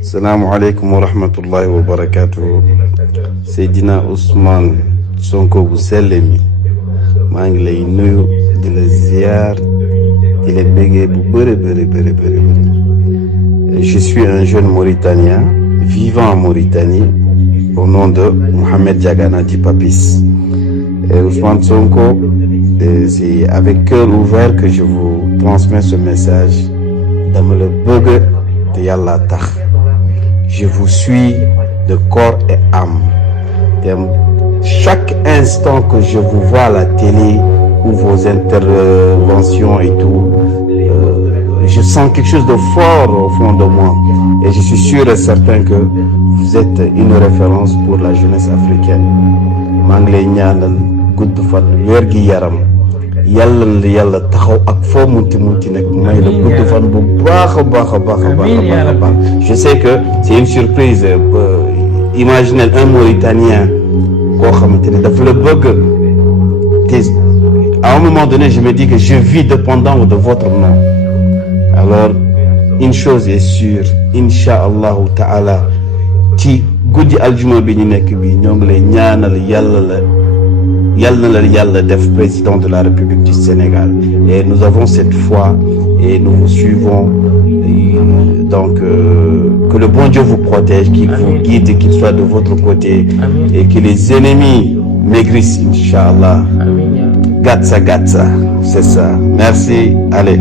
Salaamu aleykum wa rahmatullahi wa barakatuh. Seydina Ousmane Sonko bu sell mi maa ngi lay nuyu di la ziar di la béggee bu bëri. Je suis un jeune Mauritanien vivant en Mauritanie au nom de Mohamed Diagana dit Papis. Ousmane Sonko, c'est avec cœur ouvert que je vous transmets ce message. Dama la bëgg te Yàlla tax. Je vous suis de corps et âme. Chaque instant que je vous vois à la télé ou vos interventions et tout, je sens quelque chose de fort au fond de moi. Et je suis sûr et certain que vous êtes une référence pour la jeunesse africaine. maa ngi lay ñaanal gudd fan wér gi yaram yàlla na yàlla taxaw ak foo munti nag may la gudd fan bu baax a baax. Je sais que c'est une surprise. Imaginez un Mauritanien koo xamante ne dafa la bëgg te à un moment donné je me dis que je vis dépendant de votre nom. Alors une chose est sûre, incha allahu taala ci guddi aljuma bi ñu nekk bi ñoo ngi lay ñaanal yàlla na la yàlla def président de la République du Sénégal. Et nous avons cette foi et nous vous suivons. Donc que le bon Dieu vous protège, qu'il vous guide, qu'il soit de votre côté. Et que les ennemis maigrissent, Inch'Allah. Gatsa, c'est ça. Merci. Allez.